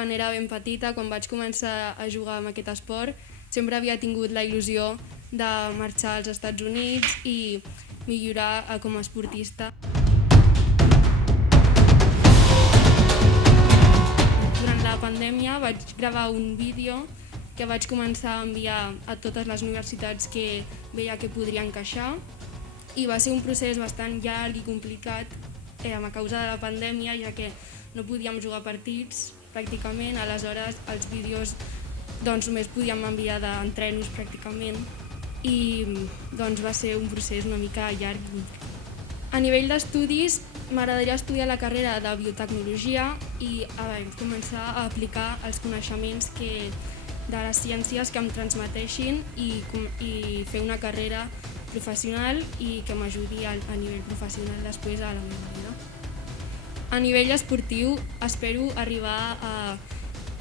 quan era ben petita, quan vaig començar a jugar amb aquest esport, sempre havia tingut la il·lusió de marxar als Estats Units i millorar com a esportista. Durant la pandèmia vaig gravar un vídeo que vaig començar a enviar a totes les universitats que veia que podria encaixar i va ser un procés bastant llarg i complicat a causa de la pandèmia, ja que no podíem jugar partits pràcticament, aleshores els vídeos només podíem enviar d'entrenos pràcticament i va ser un procés una mica llarg. A nivell d'estudis m'agradaria estudiar la carrera de biotecnologia i començar a aplicar els coneixements de les ciències que em transmeteixin i fer una carrera professional i que m'ajudi a nivell professional després a la meva vida. A nivell esportiu espero arribar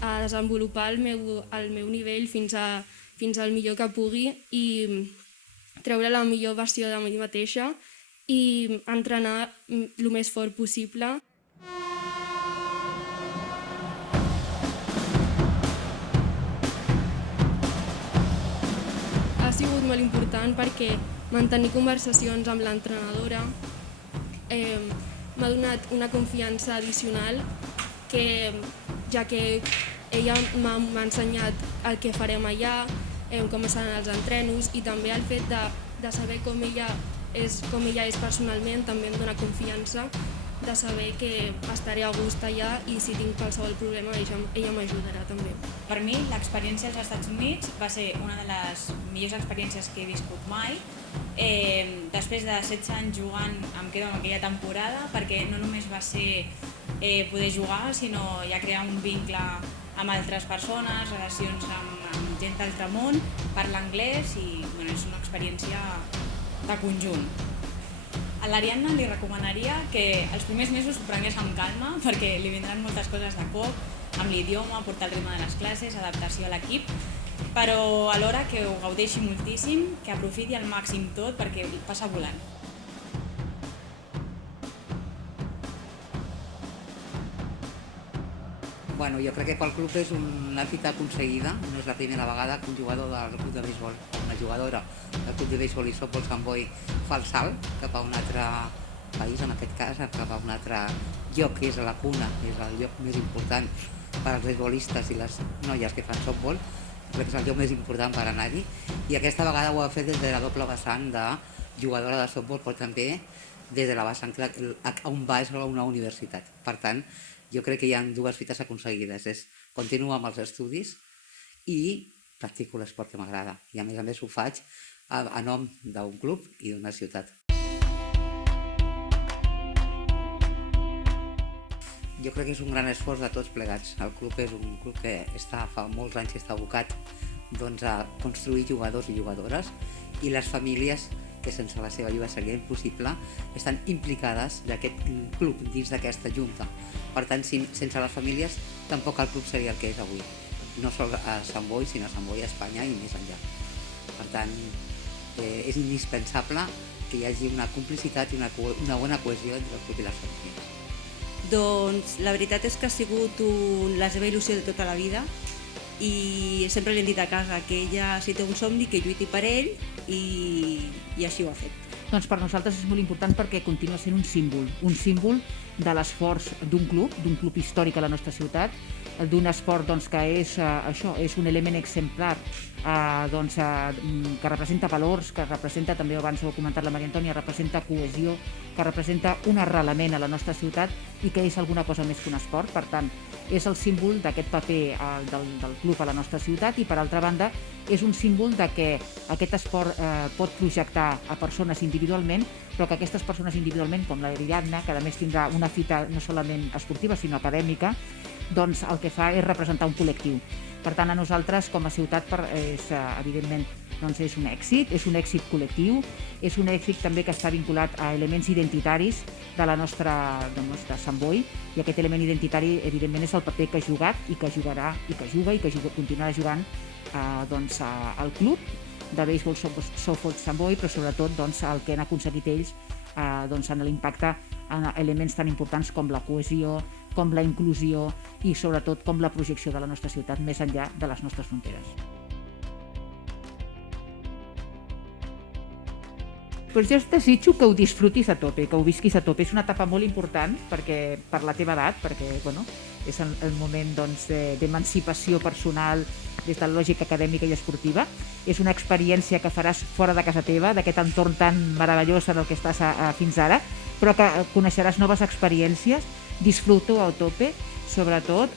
a desenvolupar el meu nivell fins al millor que pugui i treure la millor versió de mi mateixa i entrenar el més fort possible. Ha sigut molt important perquè mantenir conversacions amb l'entrenadora m'ha donat una confiança addicional ja que ella m'ha ensenyat el que farem allà, com seran els entrenos i també el fet de saber com ella és personalment també em dona confiança de saber que estaré a gust allà i si tinc qualsevol problema ella m'ajudarà també. Per mi l'experiència als Estats Units va ser una de les millors experiències que he viscut mai. Després de 16 anys jugant em quedo amb aquella temporada perquè no només va ser poder jugar sinó ja crear un vincle amb altres persones, relacions amb gent d'altre món, parlar anglès i és una experiència de conjunt. A l'Ariadna li recomanaria que els primers mesos ho prengués amb calma perquè li vindran moltes coses de cop, amb l'idioma, portar el ritme de les classes, adaptació a l'equip, però alhora que ho gaudeixi moltíssim, que aprofiti al màxim tot perquè passa volant. Bueno, jo crec que pel club és una fita aconseguida, no és la primera vegada que un jugador del club de béisbol, una jugadora del club de béisbol i softball Sant Boi fa el salt cap a un altre país, en aquest cas, cap a un altre lloc que és a la cuna, és el lloc més important per als béisbolistes i les noies que fan softball, crec que és el lloc més important per anar-hi, i aquesta vegada ho ha fet des de la doble vessant de jugadora de softball, però també des de la vessant on va és a una universitat. Per tant, jo crec que hi ha dues fites aconseguides, és continuar amb els estudis i practico l'esport que m'agrada. I a més ho faig a nom d'un club i d'una ciutat. Jo crec que és un gran esforç de tots plegats. El club és un club que fa molts anys que està abocat a construir jugadors i jugadores i les famílies que sense la seva ajuda seria impossible, estan implicades d'aquest club dins d'aquesta junta. Per tant, sense les famílies tampoc el club seria el que és avui. No sols a Sant Boi, sinó a Sant Boi, a Espanya i més enllà. Per tant, és indispensable que hi hagi una complicitat i una bona cohesió entre el club i les famílies. Doncs la veritat és que ha sigut la seva il·lusió de tota la vida i sempre li hem dit a casa que ella si té un somni que lluiti per ell i així ho ha fet. Doncs per nosaltres és molt important perquè continua sent un símbol de l'esforç d'un club històric a la nostra ciutat, d'un esport que és un element exemplar que representa valors, que representa, també abans ho ha comentat la Maria Antònia, representa cohesió, que representa un arrelament a la nostra ciutat i que és alguna cosa més que un esport. Per tant, és el símbol d'aquest paper del club a la nostra ciutat i, per altra banda, és un símbol de que aquest esport pot projectar a persones individualment, però que aquestes persones individualment, com l'Ariadna, que a més tindrà una fita no solament esportiva sinó acadèmica, doncs el que fa és representar un col·lectiu. Per tant, a nosaltres, com a ciutat, evidentment, és un èxit col·lectiu, és un èxit també que està vinculat a elements identitaris de la nostra Sant Boi, i aquest element identitari, evidentment, és el paper que ha jugat i que jugarà i que juga i que continuarà jugant al club de béisbol softball Sant Boi, però sobretot el que han aconseguit ells en l'impacte en elements tan importants com la cohesió, com la inclusió i sobretot com la projecció de la nostra ciutat més enllà de les nostres fronteres. Pues jo desitjo que ho disfrutis a tope, que ho visquis a tope. És una etapa molt important perquè, per la teva edat, perquè bueno, és el moment doncs, d'emancipació personal des de la lògica acadèmica i esportiva. És una experiència que faràs fora de casa teva, d'aquest entorn tan meravellós en el que estàs fins ara, però que coneixeràs noves experiències, disfruta-ho a tope, sobretot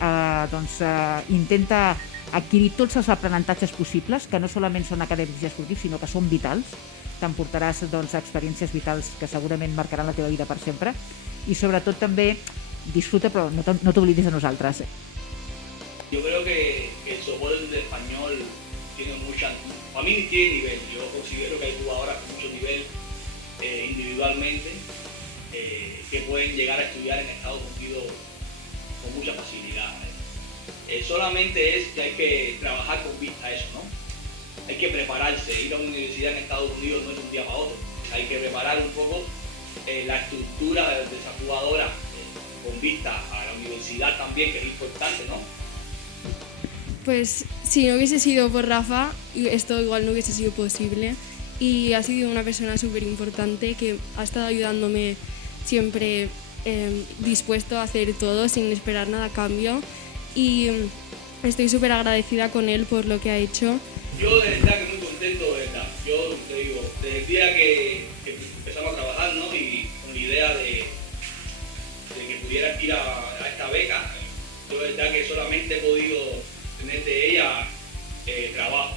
intenta adquirir tots els aprenentatges possibles, que no solament són acadèmics i esportius, sinó que són vitals. T'emportaràs experiències vitals que segurament marcaran la teva vida per sempre i sobretot també disfruta, però no t'oblidis de nosaltres. Yo creo que el softball español tiene para mí tiene nivel. Yo considero que hay jugadoras con mucho nivel individualmente que pueden llegar a estudiar en Estados Unidos con mucha facilidad. Solamente es que hay que trabajar con vista a eso, ¿no? Hay que prepararse. Ir a una universidad en Estados Unidos no es un día para otro. Hay que preparar un poco la estructura de esa jugadora con vista a la universidad también, que es importante, ¿no? Pues si no hubiese sido por Rafa, esto igual no hubiese sido posible, y ha sido una persona súper importante que ha estado ayudándome siempre, dispuesto a hacer todo sin esperar nada a cambio, y estoy súper agradecida con él por lo que ha hecho. Yo de verdad que muy contento, de verdad. Yo te digo, desde el día que empezamos a trabajar, ¿no? Y con la idea de que pudiera ir a esta beca, yo de verdad que solamente he podido tener de ella trabajo,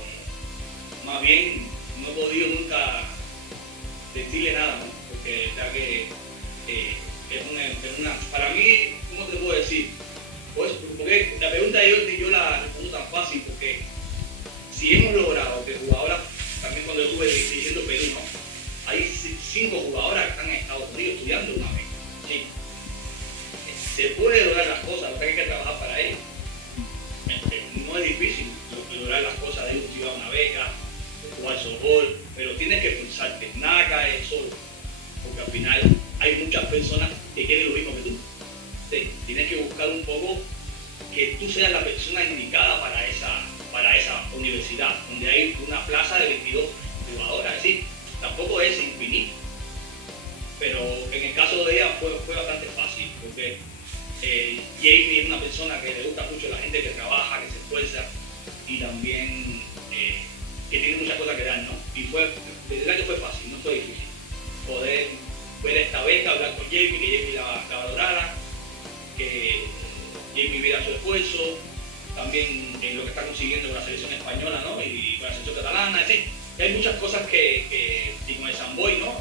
¿no? Más bien no he podido nunca decirle nada, ¿no? Porque de verdad que es una... Para mí, ¿cómo te puedo decir? Pues, porque la pregunta yo la respondo tan fácil, porque si hemos logrado que jugadoras, también cuando yo estuve dirigiendo Perú, ¿no? Hay 5 jugadoras que están en Estados Unidos estudiando una beca. Sí. Se puede lograr las cosas, lo que hay que trabajar para ello. No es difícil lograr las cosas de estudiar una beca, de jugar softball, pero tienes que esforzarte, nada cae solo, porque al final hay muchas personas que quieren lo mismo que tú. Sí. Tienes que buscar un poco que tú seas la persona indicada para esa universidad, donde hay una plaza de 22 jugadoras, es decir, tampoco es infinito, pero en el caso de ella fue bastante fácil, porque Jamie es una persona que le gusta mucho a la gente que trabaja, que se esfuerza y también que tiene muchas cosas que dar, ¿no? Y de verdad que fue fácil, no fue difícil poder ver esta beca, hablar con Jamie, que Jamie la valorara, que Jamie viera su esfuerzo, también en lo que está consiguiendo con la selección española, ¿no? Y con la selección catalana, es decir, hay muchas cosas y con el Samboy, ¿no?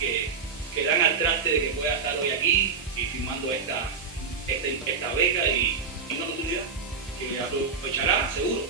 Que dan al traste de que pueda estar hoy aquí y firmando esta beca y una oportunidad que aprovechará, seguro.